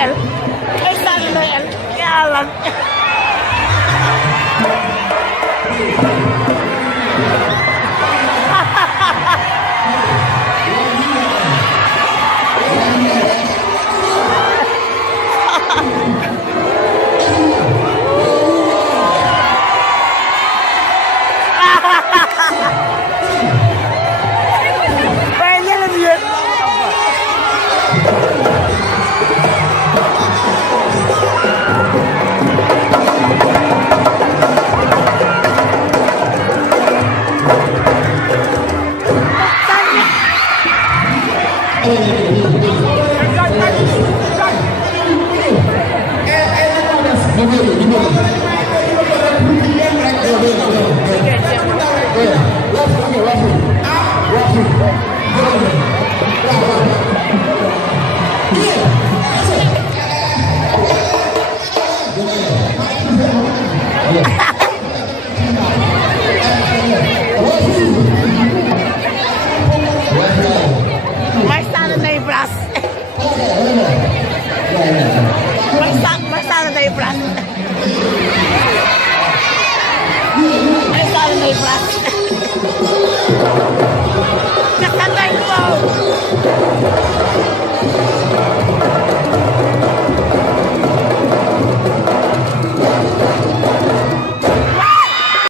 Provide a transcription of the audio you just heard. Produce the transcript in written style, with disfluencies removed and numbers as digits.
Noel. Ay, sana Noel. Kaya lang. Pwede lang yun. May sana na yung brass. May sana na yung brass. May sana na yung brass.